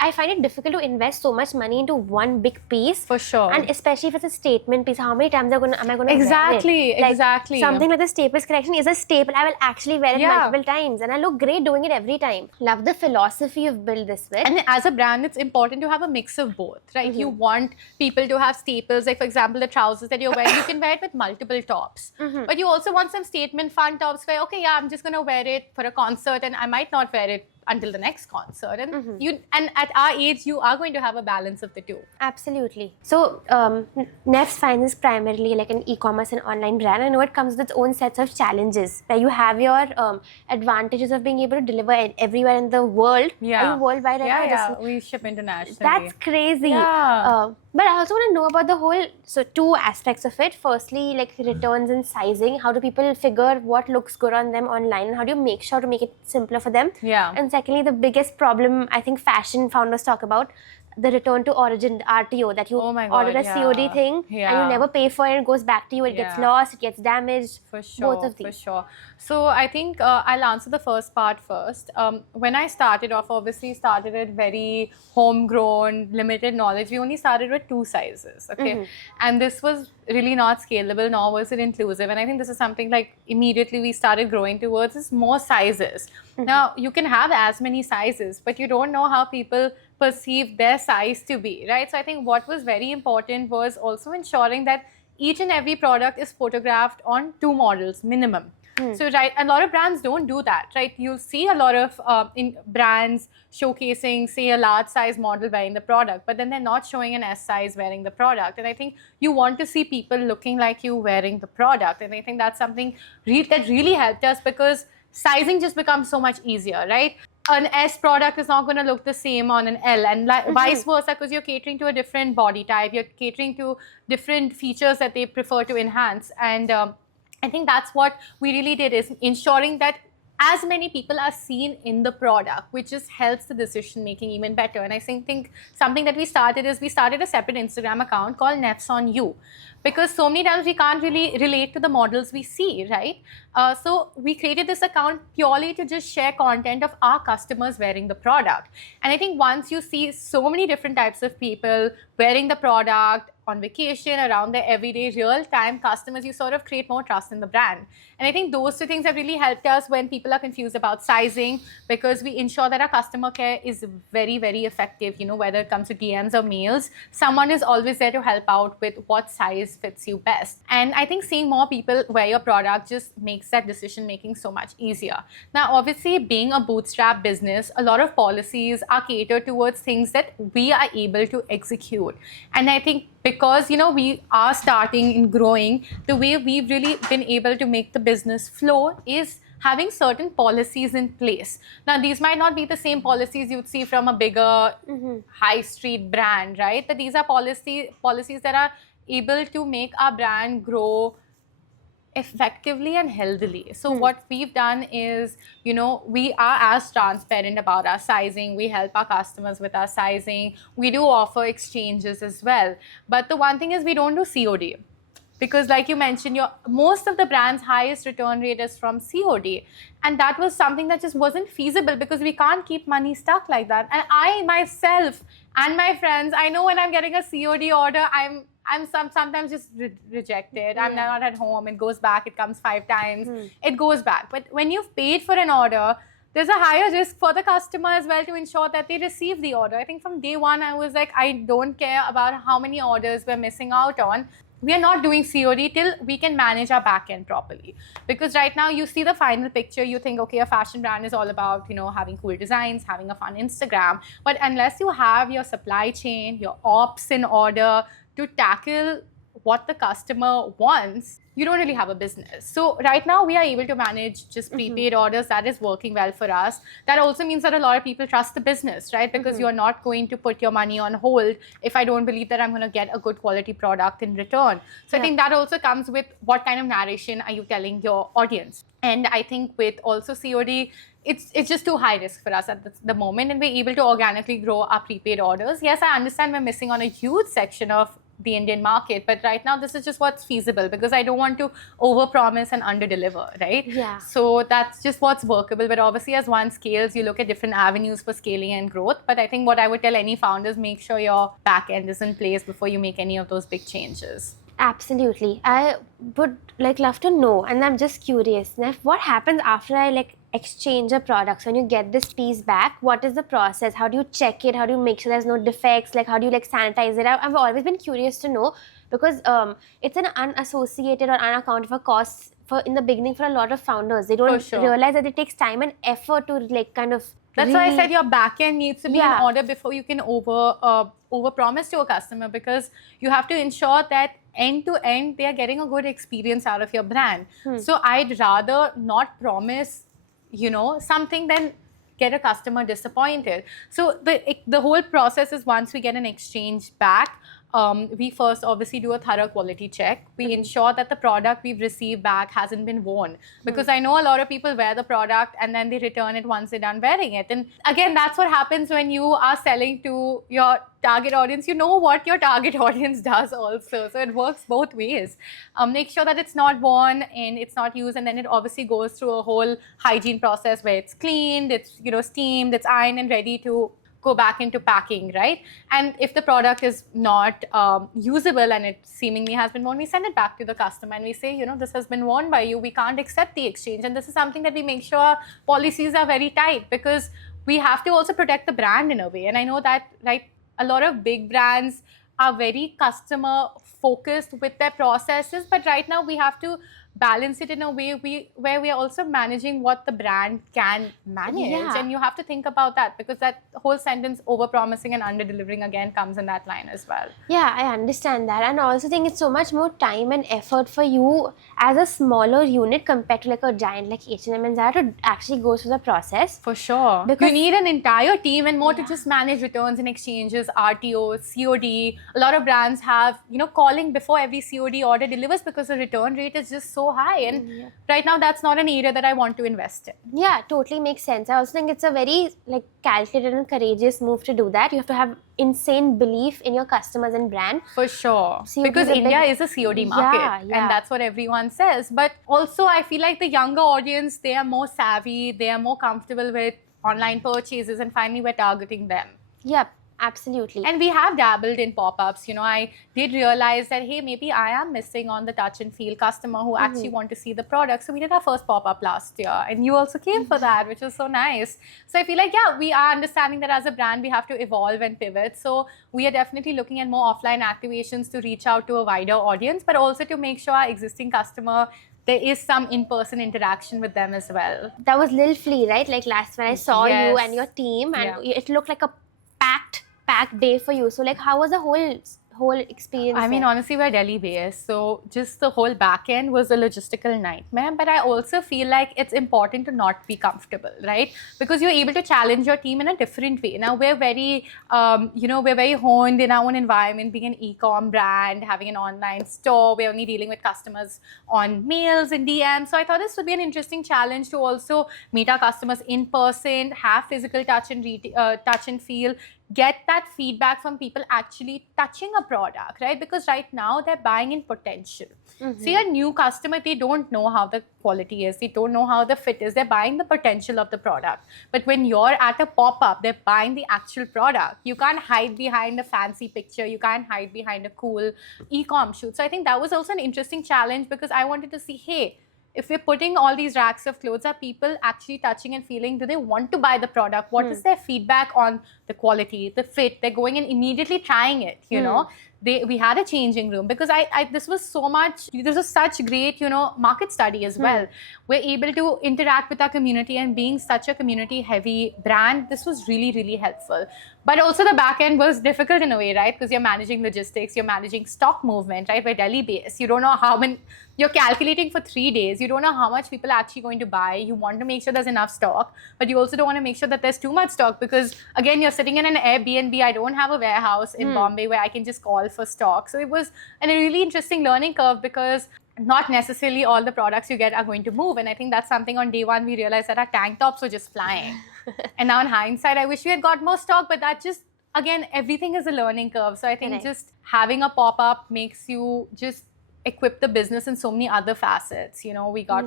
I find it difficult to invest so much money into one big piece. For sure. And especially if it's a statement piece, how many times am I going to Exactly, wear it? Like, exactly. Something like the Staples collection is a staple. I will actually wear it multiple times. And I look great doing it every time. Love the philosophy you've built this with. And as a brand, it's important to have a mix of both, right? You want people to have staples. Like, for example, the trousers that you're wearing, you can wear it with multiple tops. But you also want some statement fun tops where, okay, yeah, I'm just going to wear it for a concert and I might not wear it until the next concert. And and at our age, you are going to have a balance of the two. Absolutely. So, Neff's Fine is primarily like an e-commerce and online brand. I know it comes with its own sets of challenges, where you have your advantages of being able to deliver everywhere in the world. Are you worldwide right now? We ship internationally. That's crazy. But I also want to know about the whole, so two aspects of it. Firstly, like returns and sizing. How do people figure what looks good on them online? How do you make sure to make it simpler for them? Yeah. And secondly, the biggest problem I think fashion founders talk about, the return to origin, RTO, that you Oh my God, order a COD yeah. thing and Yeah. you never pay for it, it goes back to you, it gets Yeah. lost, it gets damaged. For sure, Both of these. for sure. So I think I'll answer the first part first. When I started off, obviously started it very homegrown, limited knowledge. We only started with 2 sizes, okay? And this was really not scalable, nor was it inclusive. And I think this is something like immediately we started growing towards is more sizes. Now, you can have as many sizes, but you don't know how people perceive their size to be, right? So I think what was very important was also ensuring that each and every product is photographed on 2 models minimum. So right, a lot of brands don't do that, right? You'll see a lot of brands showcasing, say, a large size model wearing the product, but then they're not showing an S size wearing the product. And I think you want to see people looking like you wearing the product. And I think that's something that really helped us, because sizing just becomes so much easier, right? An S product is not going to look the same on an L, and vice versa, because you're catering to a different body type, you're catering to different features that they prefer to enhance. And I think that's what we really did, is ensuring that as many people are seen in the product, which just helps the decision making even better. And I think something that we started is we started a separate Instagram account called Nefs on You, because so many times we can't really relate to the models we see, right? So we created this account purely to just share content of our customers wearing the product. And I think once you see so many different types of people wearing the product on vacation, around their everyday real-time customers, you sort of create more trust in the brand. And I think those 2 things have really helped us when people are confused about sizing, because we ensure that our customer care is very, very effective. You know, whether it comes to DMs or mails, someone is always there to help out with what size fits you best. And I think seeing more people wear your product just makes that decision making so much easier. Now, obviously, being a bootstrap business, a lot of policies are catered towards things that we are able to execute. And I think because, you know, we are starting and growing, the way we've really been able to make the business flow is having certain policies in place. Now, these might not be the same policies you'd see from a bigger high street brand, right? But these are policies that are able to make our brand grow effectively and healthily. So what we've done is, you know, we are as transparent about our sizing. We help our customers with our sizing. We do offer exchanges as well. But the one thing is, we don't do COD. Because like you mentioned, most of the brand's highest return rate is from COD. And that was something that just wasn't feasible, because we can't keep money stuck like that. And I myself and my friends, I know when I'm getting a COD order, I'm sometimes just rejected. I'm not at home. It goes back. It comes 5 times. It goes back. But when you've paid for an order, there's a higher risk for the customer as well to ensure that they receive the order. I think from day one, I was like, I don't care about how many orders we're missing out on. We are not doing COD till we can manage our back end properly. Because right now you see the final picture, you think, okay, a fashion brand is all about, you know, having cool designs, having a fun Instagram. But unless you have your supply chain, your ops in order to tackle what the customer wants, you don't really have a business. So right now we are able to manage just prepaid orders. That is working well for us. That also means that a lot of people trust the business, right? Because you're not going to put your money on hold if I don't believe that I'm going to get a good quality product in return. So I think that also comes with what kind of narration are you telling your audience. And I think with also COD, it's just too high risk for us at the moment, and we're able to organically grow our prepaid orders. Yes, I understand we're missing on a huge section of the Indian market, but right now this is just what's feasible, because I don't want to overpromise and underdeliver, right? Yeah. So that's just what's workable. But obviously, as one scales, you look at different avenues for scaling and growth. But I think what I would tell any founders, make sure your back end is in place before you make any of those big changes. Absolutely. I would love to know, and I'm just curious, Nef, what happens after I exchange a product? So when you get this piece back, what is the process? How do you check it? How do you make sure there's no defects? How do you sanitize it? I've always been curious to know, because it's an unassociated or unaccounted for costs in the beginning for a lot of founders. They don't realize that it takes time and effort to kind of. That's why I said your back end needs to be in order before you can over promise to a customer, because you have to ensure that end to end they are getting a good experience out of your brand. So I'd rather not promise, you know, something than get a customer disappointed. So the whole process is, once we get an exchange back, we first obviously do a thorough quality check. We ensure that the product we've received back hasn't been worn. Because I know a lot of people wear the product and then they return it once they're done wearing it. And again, that's what happens when you are selling to your target audience. You know what your target audience does also. So it works both ways. Make sure that it's not worn and it's not used. And then it obviously goes through a whole hygiene process where it's cleaned, it's steamed, it's ironed and ready to go back into packing, right? And if the product is not usable and it seemingly has been worn, we send it back to the customer and we say, this has been worn by you. We can't accept the exchange. And this is something that we make sure policies are very tight, because we have to also protect the brand in a way. And I know that, right, a lot of big brands are very customer focused with their processes, but right now we have to balance it in a way where we are also managing what the brand can manage. Yeah. And you have to think about that, because that whole sentence, over promising and under delivering, again comes in that line as well. Yeah, I understand that, and I also think it's so much more time and effort for you as a smaller unit compared to like a giant like H&M and Zara to actually go through the process. For sure. Because- you need an entire team and more to just manage returns and exchanges, RTOs, COD. A lot of brands have, calling before every COD order delivers, because the return rate is just so high. And right now, that's not an area that I want to invest in. Yeah, totally makes sense. I also think it's a very like calculated and courageous move to do that. You have to have insane belief in your customers and brand. For sure. COD Because is a India big- is a COD market. Yeah. And that's what everyone says. But also, I feel like the younger audience, they are more savvy, they are more comfortable with online purchases, and finally, we're targeting them. Yep, absolutely. And we have dabbled in pop-ups. I did realize that, hey, maybe I am missing on the touch and feel customer who actually want to see the product. So we did our first pop-up last year, and you also came for that, which was so nice. So I feel like, we are understanding that as a brand, we have to evolve and pivot. So we are definitely looking at more offline activations to reach out to a wider audience, but also to make sure our existing customer, there is some in-person interaction with them as well. That was Lil Flea, right? Like last when I saw you Yes. and your team, and Yeah. it looked like a packed day for you. So like, how was the whole experience? I mean, there? honestly, we're Delhi based, so just the whole back end was a logistical nightmare. But I also feel like it's important to not be comfortable, right? Because you're able to challenge your team in a different way. Now we're very, we're very honed in our own environment, being an e-com brand, having an online store. We're only dealing with customers on mails and DMs. So I thought this would be an interesting challenge to also meet our customers in person, have physical touch and feel. Get that feedback from people actually touching a product, right? Because right now they're buying in potential. See, a new customer, they don't know how the quality is. They don't know how the fit is. They're buying the potential of the product. But when you're at a pop-up, they're buying the actual product. You can't hide behind a fancy picture. You can't hide behind a cool e-com shoot. So I think that was also an interesting challenge, because I wanted to see, hey, if we're putting all these racks of clothes, are people actually touching and feeling? Do they want to buy the product? What is their feedback on the quality, the fit? They're going and immediately trying it, We had a changing room, because this was such great, market study as well. We're able to interact with our community, and being such a community heavy brand, this was really, really helpful. But also the back end was difficult in a way, right? Because you're managing logistics, you're managing stock movement, right? We're Delhi based. You don't know how many, you're calculating for 3 days. You don't know how much people are actually going to buy. You want to make sure there's enough stock, but you also don't want to make sure that there's too much stock, because again, you're sitting in an Airbnb. I don't have a warehouse in Bombay where I can just call for stock. So it was a really interesting learning curve, because not necessarily all the products you get are going to move. And I think that's something on day one we realized that our tank tops were just flying. And now in hindsight, I wish we had got more stock, but that just, again, everything is a learning curve. So I think Correct. just having a pop-up makes you just equip the business in so many other facets. We got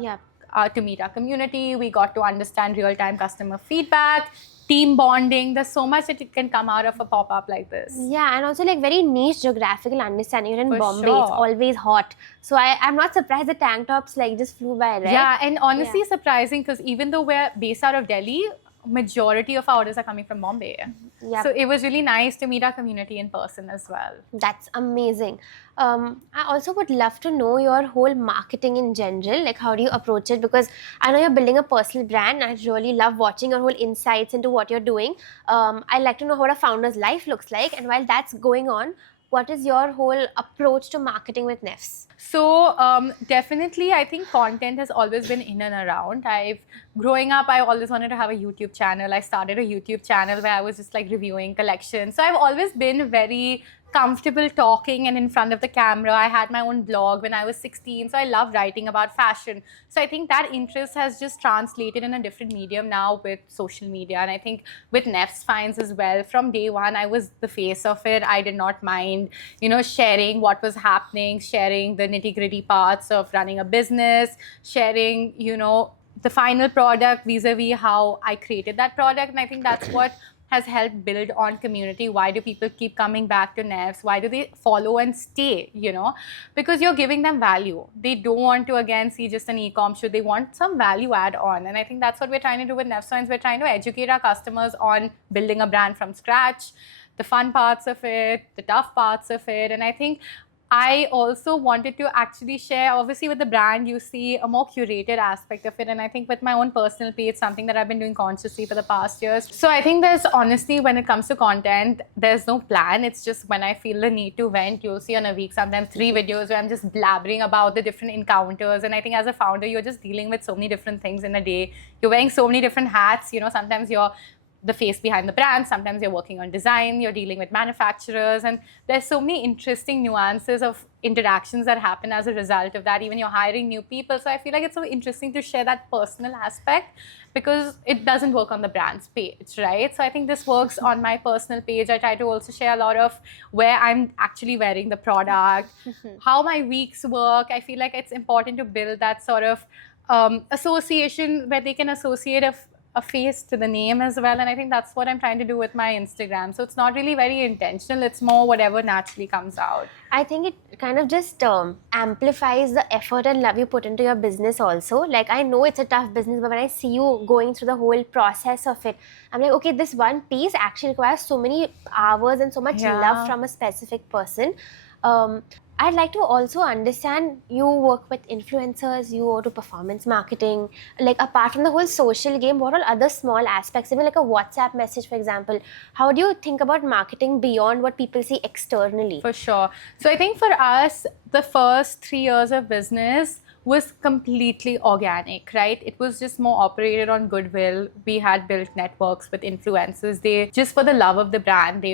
to meet our community. We got to understand real-time customer feedback, team bonding. There's so much that it can come out of a pop-up like this. Yeah, and also like very niche geographical understanding. You're in For Bombay, sure. it's always hot. So I'm not surprised the tank tops like just flew by, right? Yeah, and honestly surprising, because even though we're based out of Delhi, majority of our orders are coming from Bombay. Yep. So it was really nice to meet our community in person as well. That's amazing. I also would love to know your whole marketing in general. Like, how do you approach it? Because I know you're building a personal brand. I really love watching your whole insights into what you're doing. I'd like to know what a founder's life looks like. And while that's going on, what is your whole approach to marketing with Nefs? So definitely, I think content has always been in and around. Growing up, I always wanted to have a YouTube channel. I started a YouTube channel where I was just like reviewing collections. So I've always been very comfortable talking and in front of the camera. I had my own blog when I was 16, so I love writing about fashion. So I think that interest has just translated in a different medium now with social media. And I think with Neff's Finds as well, from day one, I was the face of it. I did not mind, sharing what was happening, sharing the nitty-gritty parts of running a business, sharing, the final product vis-a-vis how I created that product. And I think that's what has helped build on community. Why do people keep coming back to Neff's? Why do they follow and stay, Because you're giving them value. They don't want to, again, see just an e-com show. They want some value add on. And I think that's what we're trying to do with Neff's Finds. We're trying to educate our customers on building a brand from scratch, the fun parts of it, the tough parts of it. And I think I also wanted to actually share, obviously with the brand, you see a more curated aspect of it. And I think with my own personal page, something that I've been doing consciously for the past years. So I think there's honestly, when it comes to content, there's no plan. It's just when I feel the need to vent, you'll see on a week, sometimes 3 videos where I'm just blabbering about the different encounters. And I think as a founder, you're just dealing with so many different things in a day. You're wearing so many different hats. Sometimes you're the face behind the brand, sometimes you're working on design, you're dealing with manufacturers, and there's so many interesting nuances of interactions that happen as a result of that. Even you're hiring new people. So I feel like it's so interesting to share that personal aspect because it doesn't work on the brand's page, right? So I think this works on my personal page. I try to also share a lot of where I'm actually wearing the product, how my weeks work. I feel like it's important to build that sort of association where they can associate a face to the name as well. And I think that's what I'm trying to do with my Instagram. So it's not really very intentional. It's more whatever naturally comes out. I think it kind of just amplifies the effort and love you put into your business also. Like, I know it's a tough business, but when I see you going through the whole process of it, I'm like, okay, this one piece actually requires so many hours and so much love from a specific person. I'd like to also understand, you work with influencers, you go to performance marketing, like apart from the whole social game, what are other small aspects, even like a WhatsApp message, for example, how do you think about marketing beyond what people see externally? For sure. So I think for us, the first 3 years of business was completely organic, right? It was just more operated on goodwill. We had built networks with influencers. They, just for the love of the brand,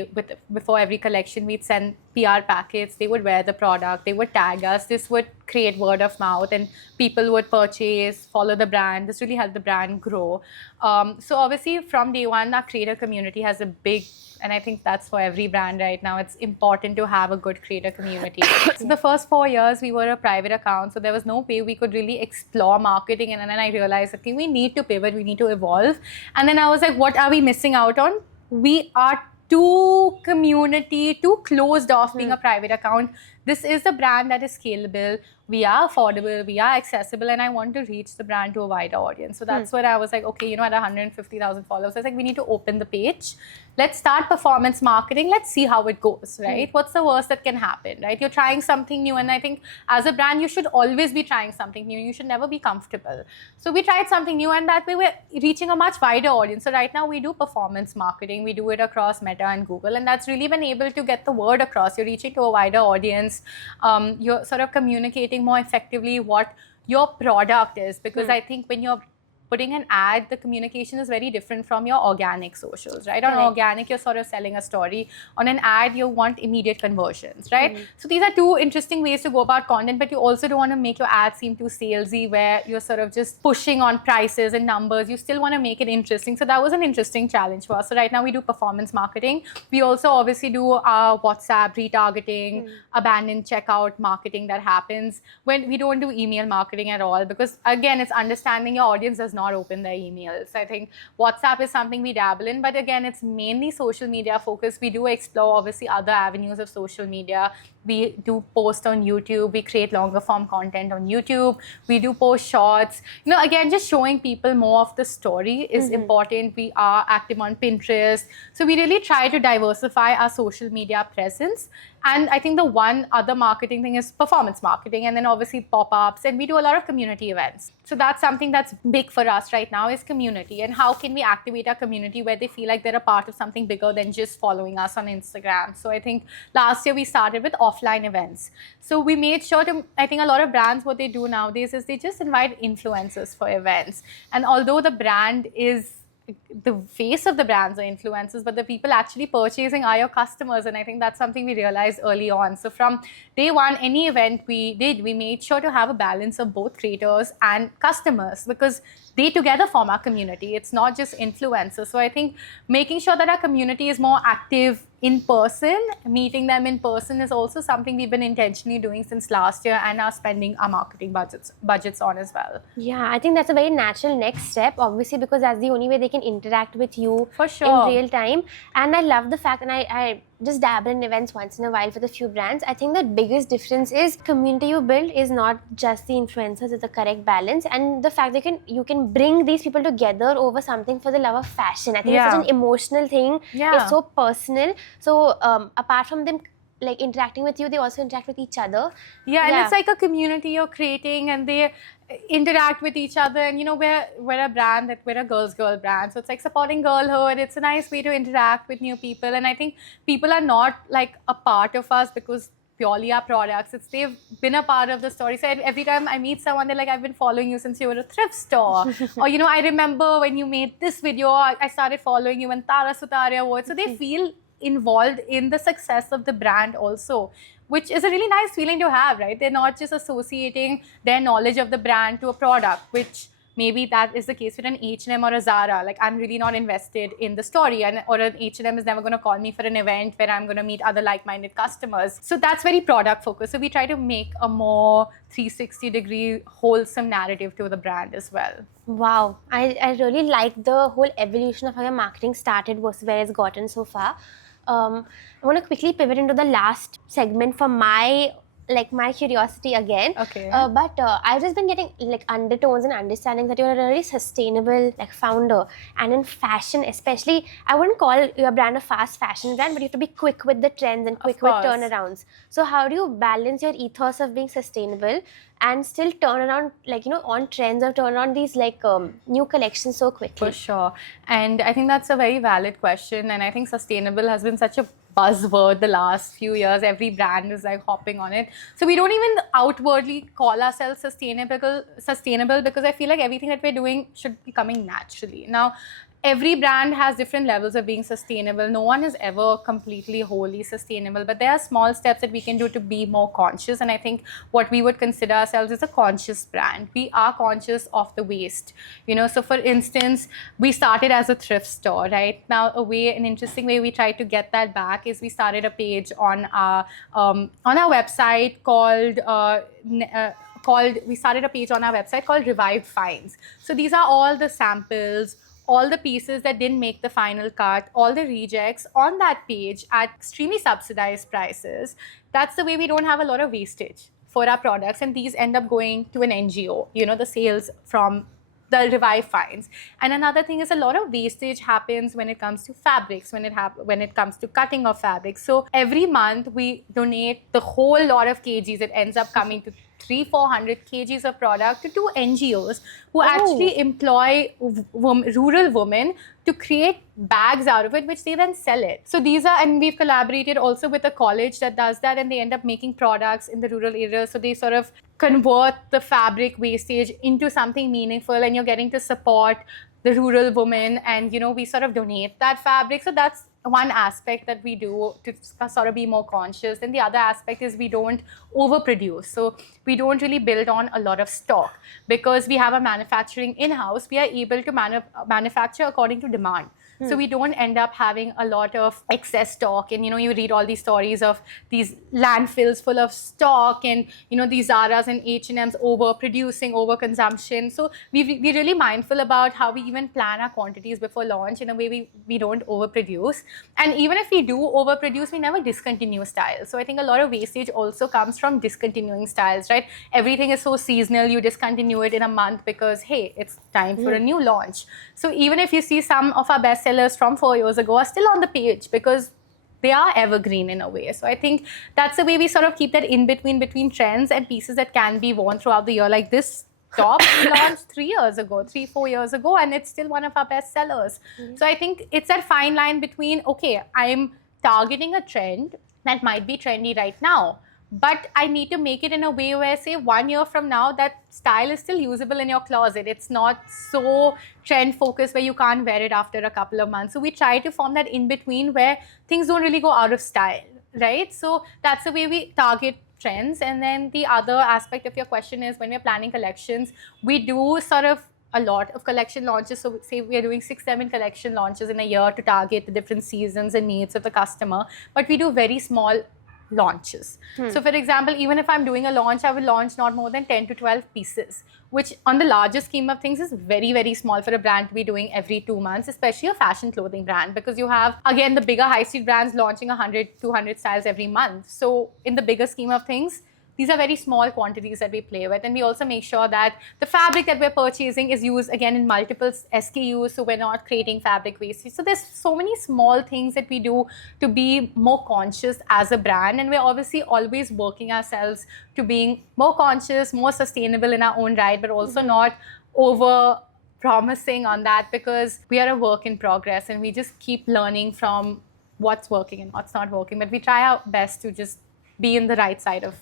before every collection, we'd send PR packets. They would wear the product. They would tag us. This would create word of mouth and people would purchase, follow the brand. This really helped the brand grow. So obviously from day one, our creator community has a big, and I think that's for every brand right now, it's important to have a good creator community. So the first 4 years, we were a private account. So there was no way we could really explore marketing. And then I realized, okay, we need to pivot. We need to evolve. And then I was like, what are we missing out on? We are too community, too closed off being a private account. This is a brand that is scalable. We are affordable, we are accessible, and I want to reach the brand to a wider audience. So that's where I was like, okay, at 150,000 followers, I was like, we need to open the page. Let's start performance marketing. Let's see how it goes, right? What's the worst that can happen, right? You're trying something new. And I think as a brand, you should always be trying something new. You should never be comfortable. So we tried something new, and that way we're reaching a much wider audience. So right now we do performance marketing. We do it across Meta and Google. And that's really been able to get the word across. You're reaching to a wider audience. You're sort of communicating more effectively what your product is, because I think when you're putting an ad, the communication is very different from your organic socials, right? On organic, you're sort of selling a story. On an ad, you want immediate conversions, right? So these are two interesting ways to go about content, but you also don't want to make your ad seem too salesy where you're sort of just pushing on prices and numbers. You still want to make it interesting. So that was an interesting challenge for us. So right now we do performance marketing. We also obviously do our WhatsApp retargeting, abandoned checkout marketing that happens when we don't do email marketing at all, because again, it's understanding your audience does not open their emails. I think WhatsApp is something we dabble in, but again, it's mainly social media focused. We do explore obviously other avenues of social media. We do post on YouTube. We create longer form content on YouTube. We do post shorts. Again, just showing people more of the story is important. We are active on Pinterest. So we really try to diversify our social media presence. And I think the one other marketing thing is performance marketing, and then obviously pop-ups, and we do a lot of community events. So that's something that's big for us right now is community, and how can we activate our community where they feel like they're a part of something bigger than just following us on Instagram. So I think last year we started with offline events. So we made sure to, I think a lot of brands, what they do nowadays is they just invite influencers for events. And although the brand is the face of the brands are influencers, but the people actually purchasing are your customers. And I think that's something we realized early on. So from day one, any event we did, we made sure to have a balance of both creators and customers, because they together form our community. It's not just influencers. So I think making sure that our community is more active in person, meeting them in person, is also something we've been intentionally doing since last year and are spending our marketing budgets on as well. Yeah, I think that's a very natural next step, obviously, because that's the only way they can interact with you For sure. in real time. And I love the fact, and I just dabble in events once in a while for the few brands. I think the biggest difference is community you build is not just the influencers, it's the correct balance, and the fact that you can bring these people together over something for the love of fashion. I think it's such an emotional thing. Yeah. It's so personal. So apart from them like interacting with you, they also interact with each other. Yeah, and it's like a community you're creating, and they interact with each other. And we're a brand that we're a girls brand, so it's like supporting girlhood. It's a nice way to interact with new people, and I think people are not like a part of us because purely our products. It's they've been a part of the story. So every time I meet someone, they're like, I've been following you since you were a thrift store. Or, I remember when you made this video, I started following you when Tara Sutaria was. So they feel involved in the success of the brand also, which is a really nice feeling to have, right? They're not just associating their knowledge of the brand to a product, which maybe that is the case with an H&M or a Zara. Like, I'm really not invested in the story, or an H&M is never going to call me for an event where I'm going to meet other like-minded customers. So that's very product focused. So we try to make a more 360-degree wholesome narrative to the brand as well. Wow, I really like the whole evolution of how your marketing started versus where it's gotten so far. I want to quickly pivot into the last segment for my curiosity again. Okay. But I've just been getting like undertones and understanding that you're a very sustainable founder, and in fashion especially, I wouldn't call your brand a fast fashion brand, but you have to be quick with the trends and quick with turnarounds. So how do you balance your ethos of being sustainable and still turn around on trends, or turn around these new collections so quickly? For sure. And I think that's a very valid question. And I think sustainable has been such a buzzword the last few years. Every brand is like hopping on it. So we don't even outwardly call ourselves sustainable because I feel like everything that we're doing should be coming naturally. Now, every brand has different levels of being sustainable. No one is ever completely wholly sustainable, but there are small steps that we can do to be more conscious. And I think what we would consider ourselves is a conscious brand. We are conscious of the waste. So for instance, we started as a thrift store, right? Now, an interesting way we try to get that back is we started a page on our website called Revived Finds. So these are all the samples, all the pieces that didn't make the final cut, all the rejects on that page at extremely subsidized prices. That's the way we don't have a lot of wastage for our products, and these end up going to an NGO, the sales from the Revived Finds. And another thing is a lot of wastage happens when it comes to fabrics, when it comes to cutting of fabrics. So every month we donate the whole lot of kgs. It ends up coming to 300-400 kgs of product to 2 NGOs who actually employ rural women to create bags out of it, which they then sell it. So and we've collaborated also with a college that does that, and they end up making products in the rural areas. So they sort of convert the fabric wastage into something meaningful, and you're getting to support the rural women, and we sort of donate that fabric. So that's one aspect that we do to sort of be more conscious. And the other aspect is we don't overproduce. So we don't really build on a lot of stock. Because we have a manufacturing in-house, we are able to manufacture according to demand. So we don't end up having a lot of excess stock. And, you read all these stories of these landfills full of stock, and, these Zaras and H&Ms overproducing, overconsumption. So we're really mindful about how we even plan our quantities before launch in a way we don't overproduce. And even if we do overproduce, we never discontinue styles. So I think a lot of wastage also comes from discontinuing styles, right? Everything is so seasonal, you discontinue it in a month because, hey, it's time for a new launch. So even if you see some of our best sellers from 4 years ago are still on the page because they are evergreen in a way. So I think that's the way we sort of keep that in between trends and pieces that can be worn throughout the year. Like this top we launched 3-4 years ago, and it's still one of our best sellers. So I think it's that fine line between, okay, I'm targeting a trend that might be trendy right now, but I need to make it in a way where, say, 1 year from now, that style is still usable in your closet. It's not so trend focused where you can't wear it after a couple of months. So we try to form that in between where things don't really go out of style, right? So that's the way we target trends. And then the other aspect of your question is, when we're planning collections, we do sort of a lot of collection launches. So say we are doing 6-7 collection launches in a year to target the different seasons and needs of the customer, but we do very small launches. So for example, even if I'm doing a launch, I will launch not more than 10 to 12 pieces, which on the larger scheme of things is very, very small for a brand to be doing every 2 months, especially a fashion clothing brand, because you have, again, the bigger high street brands launching 100, 200 styles every month. So in the bigger scheme of things, these are very small quantities that we play with. And we also make sure that the fabric that we're purchasing is used, again, in multiple SKUs, so we're not creating fabric wastage. So there's so many small things that we do to be more conscious as a brand. And we're obviously always working ourselves to being more conscious, more sustainable in our own right, but also not over promising on that, because we are a work in progress and we just keep learning from what's working and what's not working. But we try our best to just be in the right side of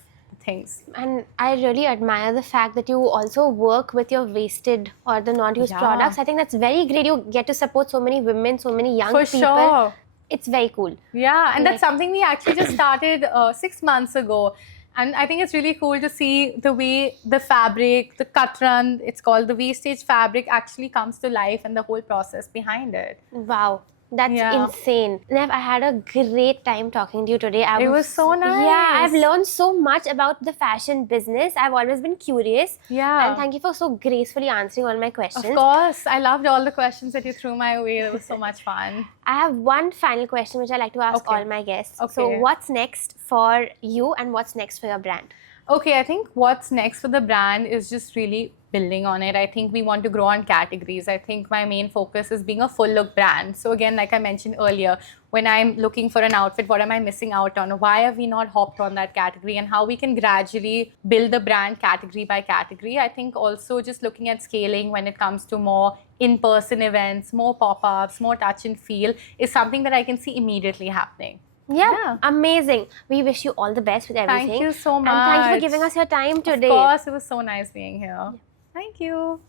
things. And I really admire the fact that you also work with your wasted or the not-used Yeah. products. I think that's very great. You get to support so many women, so many young For people. sure. It's very cool. Yeah, and that's Like- something we actually just started 6 months ago. And I think it's really cool to see the way the fabric, the katran, it's called the wastage fabric, actually comes to life and the whole process behind it. Wow. That's Yeah. insane. Nev, I had a great time talking to you today. It was so nice. Yeah, I've learned so much about the fashion business. I've always been curious. Yeah. And thank you for so gracefully answering all my questions. Of course. I loved all the questions that you threw my way. It was so much fun. I have one final question which I like to ask Okay. all my guests. Okay. So what's next for you and what's next for your brand? Okay, I think what's next for the brand is just really building on it. I think we want to grow on categories. I think my main focus is being a full look brand. So again, like I mentioned earlier, when I'm looking for an outfit, what am I missing out on? Why have we not hopped on that category? And how we can gradually build the brand category by category. I think also just looking at scaling when it comes to more in-person events, more pop-ups, more touch and feel is something that I can see immediately happening. Yeah, amazing. We wish you all the best with everything. Thank you so much. And thank you for giving us your time today. Of course, it was so nice being here. Thank you.